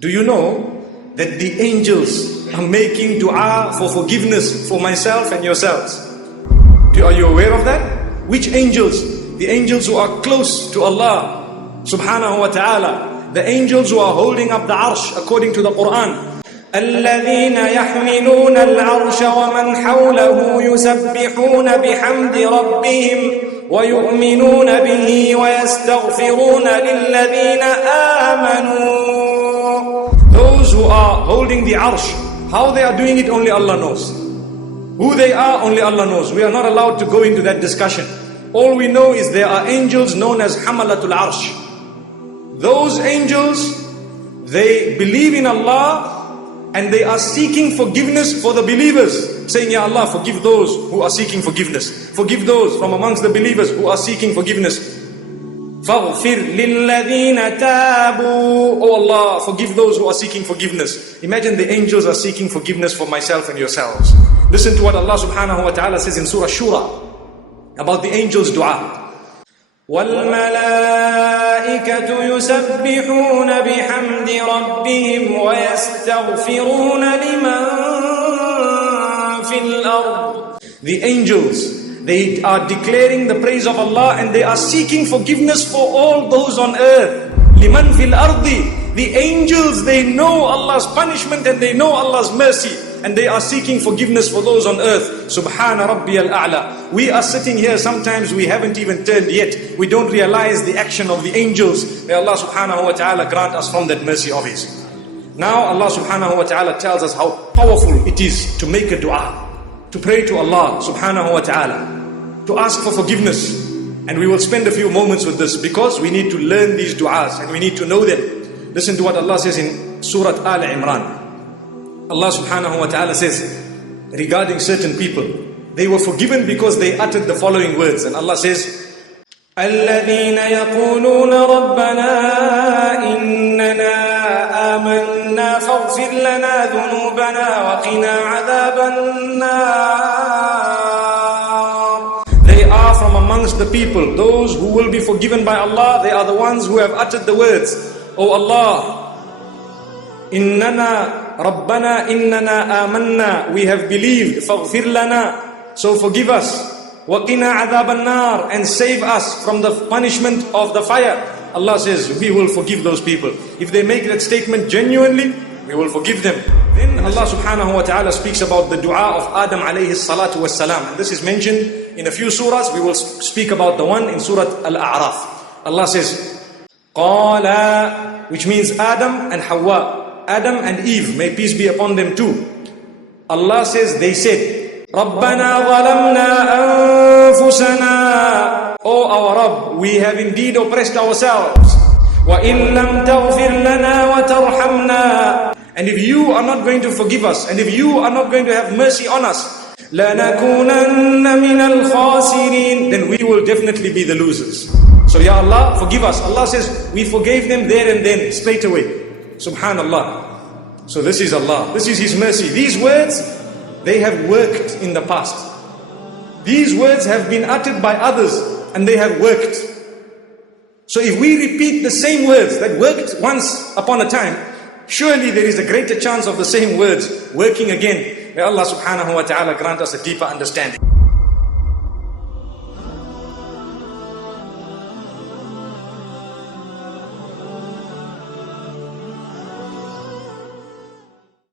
Do you know that the angels are making dua for forgiveness for myself and yourselves? Are you aware of that? Which angels? The angels who are close to Allah subhanahu wa ta'ala. The angels who are holding up the arsh according to the Quran. الذين يحملون العرش ومن حوله يسبحون بحمد ربهم ويؤمنون به ويستغفرون للذين آمنوا. Those who are holding the arsh, how they are doing it only Allah knows. Who they are only Allah knows. We are not allowed to go into that discussion. All we know is there are angels known as Hamalatul Arsh. Those angels, they believe in Allah and they are seeking forgiveness for the believers, saying, Ya Allah, forgive those who are seeking forgiveness. Forgive those from amongst the believers who are seeking forgiveness. فَاغْفِرْ لِلَّذِينَ تَابُوا. Oh Allah, forgive those who are seeking forgiveness. Imagine the angels are seeking forgiveness for myself and yourselves. Listen to what Allah subhanahu wa ta'ala says in Surah Shura about the angels' dua. وَالْمَلَائِكَةُ يُسَبِّحُونَ بِحَمْدِ رَبِّهِمْ وَيَسْتَغْفِرُونَ لِمَنْ فِي الْأَرْضِ. The angels, they are declaring the praise of Allah and they are seeking forgiveness for all those on earth. لِمَنْ فِي الْأَرْضِ. The angels, they know Allah's punishment and they know Allah's mercy. And they are seeking forgiveness for those on earth. Subhana Rabbiyal A'la. We are sitting here, sometimes we haven't even turned yet. We don't realize the action of the angels. May Allah subhanahu wa ta'ala grant us from that mercy of His. Now Allah subhanahu wa ta'ala tells us how powerful it is to make a dua, to pray to Allah subhanahu wa ta'ala, to ask for forgiveness. And we will spend a few moments with this because we need to learn these du'as and we need to know them. Listen to what Allah says in Surah Al Imran. Allah subhanahu wa ta'ala says regarding certain people, they were forgiven because they uttered the following words. And Allah says, الَّذِينَ يَقُولُونَ رَبَّنَا إِنَّنَا آمَنَّا فَاغْفِرْ لَنَا ذُنُوبَنَا وَقِنَا عَذَابَ النَّارِ. They are from amongst the people, those who will be forgiven by Allah. They are the ones who have uttered the words, O Allah, إِنَّنَا Rabbana innana amanna, we have believed, faghfir lana, so forgive us, waqina adhaban nar, and save us from the punishment of the fire. Allah says we will forgive those people. If they make that statement genuinely, we will forgive them. Then Allah subhanahu wa ta'ala speaks about the dua of Adam alayhi salatu was salam. And this is mentioned in a few surahs. We will speak about the one in Surah Al-A'raf. Allah says, Qala, which means Adam and Hawa. Adam and Eve, may peace be upon them too. Allah says, they said, Rabbana zalamna anfusana. Oh our Rabb, we have indeed oppressed ourselves. Wa in lam taghfir lana wa tarhamna. And if you are not going to forgive us, and if you are not going to have mercy on us, lanakunanna minal khasirin, then we will definitely be the losers. So Ya Allah, forgive us. Allah says, we forgave them there and then, straight away. Subhanallah. So this is Allah. This is His mercy. These words, they have worked in the past. These words have been uttered by others and they have worked. So if we repeat the same words that worked once upon a time, surely there is a greater chance of the same words working again. May Allah subhanahu wa ta'ala grant us a deeper understanding.